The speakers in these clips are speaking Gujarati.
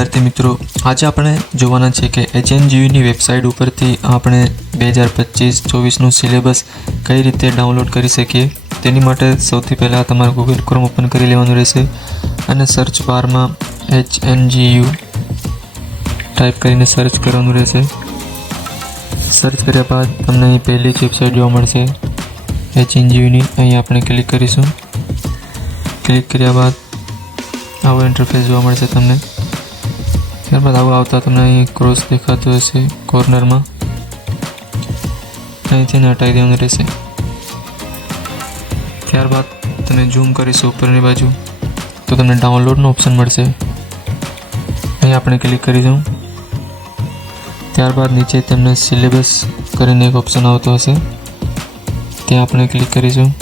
विद्यार्थी मित्रों, आज આપણે જોવાના છે કે HNGUની વેબસાઇટ ઉપરથી આપણે 2025-24નું સિલેબસ કઈ રીતે ડાઉનલોડ કરી શકીએ। તેની માટે સૌથી પહેલા તમારે Google Chrome ઓપન કરી લેવાનું રહેશે અને સર્ચ બારમાં HNGU ટાઈપ કરીને સર્ચ કરવાનું રહેશે। સર્ચ કર્યા બાદ તમને અહીં પહેલી વેબસાઇટ જોવા મળશે HNGUની। અહીં આપણે ક્લિક કરીશું। ક્લિક કર્યા બાદ આવો ઇન્ટરફેસ જોવા મળશે તમને। ત્યારબાદ આવું આવતા તમને અહીં ક્રોસ દેખાતો હશે કોર્નરમાં, અહીંથી હટાવી દેવાનું રહેશે। ત્યારબાદ તમે ઝૂમ કરીશું ઉપરની બાજુ તો તમને ડાઉનલોડનો ઓપ્શન મળશે। અહીં આપણે ક્લિક કરીશું। ત્યારબાદ નીચે તમને સિલેબસ કરીને એક ઓપ્શન આવતો હશે, ત્યાં આપણે ક્લિક કરીશું।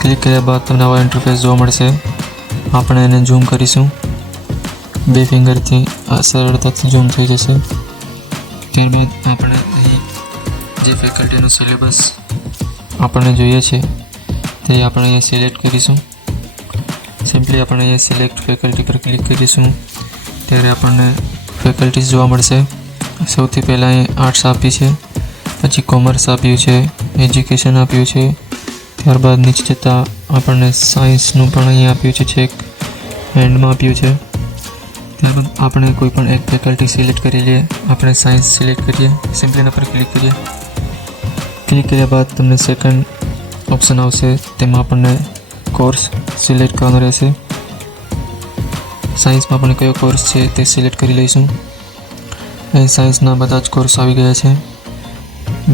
ક્લિક કર્યા બાદ તમને આવા ઇન્ટરફેસ જોવા મળશે। આપણે એને ઝૂમ કરીશું, 2 ફિંગરથી સરળતાથી ઝૂમ થઈ જશે। ત્યારબાદ આપણે અહીં જે ફેકલ્ટીનો સિલેબસ આપણને જોઈએ છે તે આપણે અહીંયા સિલેક્ટ કરીશું। સિમ્પલી આપણે અહીંયા સિલેક્ટ ફેકલ્ટી પર ક્લિક કરીશું ત્યારે આપણને ફેકલ્ટીઝ જોવા મળશે। સૌથી પહેલાં અહીં આર્ટ્સ આપી છે, પછી કોમર્સ આપ્યું છે, એજ્યુકેશન આપ્યું છે। ત્યારબાદ નીચે જતાં આપણને સાયન્સનું પણ અહીં આપ્યું છે, છેક એન્ડમાં આપ્યું છે। ત્યારબાદ આપણે કોઈ પણ એક ફેકલ્ટી સિલેક્ટ કરી લઈએ। આપણે સાયન્સ સિલેક્ટ કરીએ, સિમ્પલી એના પર ક્લિક કરીએ। ક્લિક કર્યા બાદ તમને સેકન્ડ ઓપ્શન આવશે, તેમાં આપણને કોર્સ સિલેક્ટ કરવાનો રહેશે। સાયન્સમાં આપણે કયો કોર્સ છે તે સિલેક્ટ કરી લઈશું। અહીં સાયન્સના બધા જ કોર્સ આવી ગયા છે।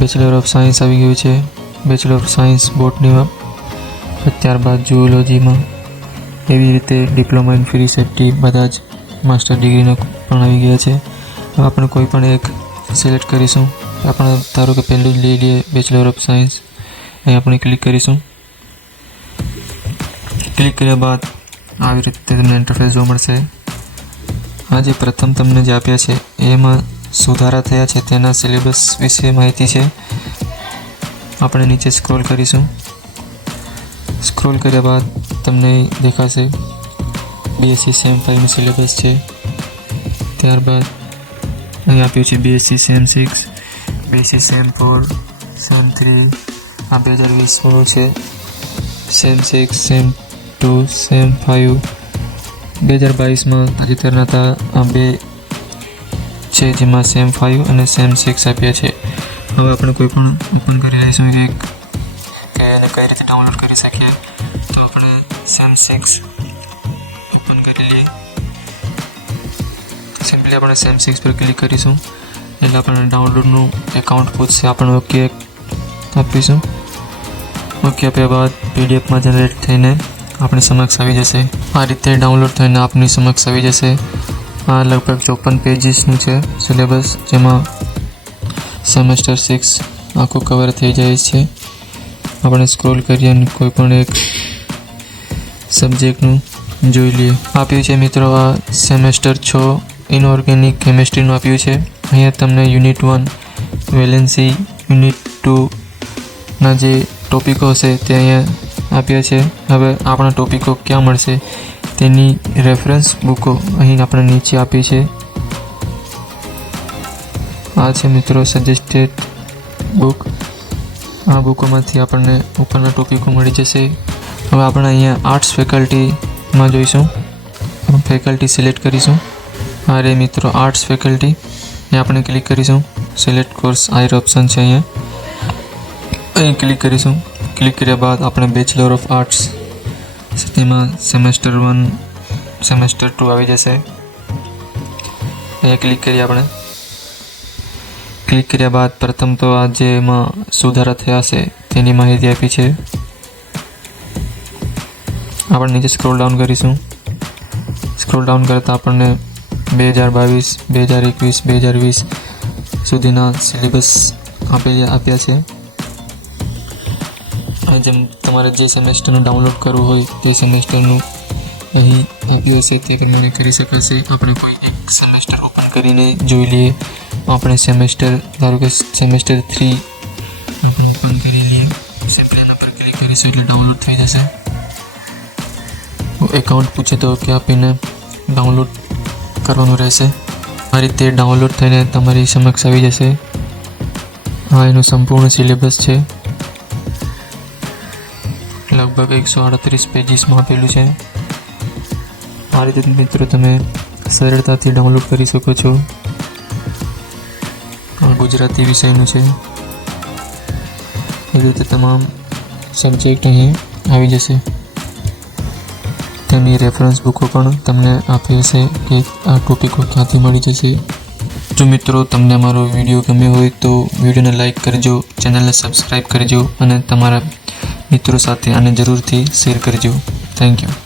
બેચલર ઓફ સાયન્સ આવી ગયું છે, બેચલર ઓફ સાયન્સ બોટનીમાં, ત્યારબાદ ઝૂઓલોજીમાં, એવી રીતે ડિપ્લોમા ઇન ફ્રી સેફ્ટી બધા જ માસ્ટર ડિગ્રીના પણ આવી ગયા છે। હવે આપણે કોઈ પણ એક સિલેક્ટ કરીશું। આપણે ધારો કે પહેલું જ લઈ લઈએ બેચલર ઓફ સાયન્સ, અહીં આપણે ક્લિક કરીશું। ક્લિક કર્યા બાદ આવી રીતે તમને ઇન્ટરફેસ જોવા મળશે। આ જે પ્રથમ તમને જે આપ્યા છે એમાં સુધારા થયા છે તેના સિલેબસ વિશે માહિતી છે। આપણે નીચે સ્ક્રોલ કરીશું। સ્ક્રોલ કર્યા બાદ તમને દેખાશે BSc સેમ 5નું સિલેબસ છે। ત્યારબાદ અહીં આપ્યું છે BSc sem 6, BSc sem 4, sem 3, આ 2020 છે, સેમ 6, સેમ 2, સેમ 5, 2022માં તાજેતરના હતા આ 2 છે જેમાં સેમ 5 અને સેમ 6 આપ્યા છે। હવે આપણે કોઈ પણ ઓપન કરી લઈશું કે એને કઈ રીતે ડાઉનલોડ કરી શકીએ। તો આપણે સેમ 6 ઓપન કરી લઈએ। સિમ્પલી આપણે સેમ 6 પર ક્લિક કરીશું એટલે આપણને ડાઉનલોડનું એકાઉન્ટ પૂછશે। આપણે ઓકે આપીશું। ઓકે આપ્યા બાદ પીડીએફમાં જનરેટ થઈને આપણી સમક્ષ આવી જશે। આ રીતે ડાઉનલોડ થઈને આપની સમક્ષ આવી જશે। આ લગભગ 54 પેજીસનું છે સિલેબસ, જેમાં સેમેસ્ટર 6 આખું કવર થઈ જાય છે। આપણે સ્ક્રોલ કરીએ અને કોઈ પણ એક સબ્જેક્ટનું જોઈ લઈએ। આપ્યું છે મિત્રો આ સેમેસ્ટર 6 ઇનઓર્ગેનિક કેમિસ્ટ્રીનું આપ્યું છે। અહીંયા તમને યુનિટ 1 વેલેન્સી, યુનિટ 2ના જે ટોપિકો હશે તે અહીંયા આપ્યા છે। હવે આપણા ટોપિકો ક્યાં મળશે તેની રેફરન્સ બુકો અહીં આપણે નીચે આપી છે। આ છે મિત્રો સજેસ્ટેડ બુક। આ બુકોમાંથી આપણને ઉપરના ટોપિકો મળી જશે। હવે આપણે અહીંયા આર્ટ્સ ફેકલ્ટીમાં જોઈશું, ફેકલ્ટી સિલેક્ટ કરીશું। આ રે મિત્રો આર્ટ્સ ફેકલ્ટી, અહીં આપણે ક્લિક કરીશું। સિલેક્ટ કોર્સ આયર ઓપ્શન છે અહીંયા, અહીં ક્લિક કરીશું। ક્લિક કર્યા બાદ આપણે બેચલર ઓફ આર્ટ્સ તેમાં સેમેસ્ટર 1, સેમેસ્ટર 2 આવી જશે। અહીંયા ક્લિક કરીએ આપણે। ક્લિક કર્યા બાદ પ્રથમ તો આ જે એમાં સુધારા થયા છે તેની માહિતી આપી છે। આપણે નીચે સ્ક્રોલ ડાઉન કરીશું। સ્ક્રોલ ડાઉન કરતાં આપણને 2022, 2021, 2020 સુધીના સિલેબસ આપ્યા છે। જેમ તમારે જે સેમેસ્ટરનું ડાઉનલોડ કરવું હોય તે સેમેસ્ટરનું અહીં આપ્યું હશે તે પ્રમાણે કરી શકાશે। આપણે કોઈ એક સેમેસ્ટર ઓપન કરીને જોઈ લઈએ। આપણે સેમેસ્ટર ધારો કે સેમેસ્ટર 3 ઓપન કરી લઈએ, સિમ્પલી એના પર ક્લિક કરીશું એટલે ડાઉનલોડ થઈ જશે। એકાઉન્ટ પૂછે તો કે આપીને ડાઉનલોડ કરવાનું રહેશે. આ રીતે ડાઉનલોડ થઈને તમારી સમક્ષ આવી જશે. આ એનું સંપૂર્ણ સિલેબસ છે. લગભગ 138 પેજીસમાં આપેલું છે. આ રીતે મિત્રો તમે સરળતાથી ડાઉનલોડ કરી શકો છો. આ ગુજરાતી વિષયનું છે. એ રીતે તમામ સબ્જેક્ટ અહીં આવી જશે. તેની રેફરન્સ બુકો પણ તમને આપી હશે કે આ ટોપિકો ક્યાંથી મળી જશે. જો મિત્રો તમને અમારો વિડીયો ગમ્યો હોય તો વિડીયોને લાઈક કરજો, ચેનલને સબસ્ક્રાઈબ કરજો અને તમારા મિત્રો સાથે આને જરૂરથી શેર કરજો. Thank you.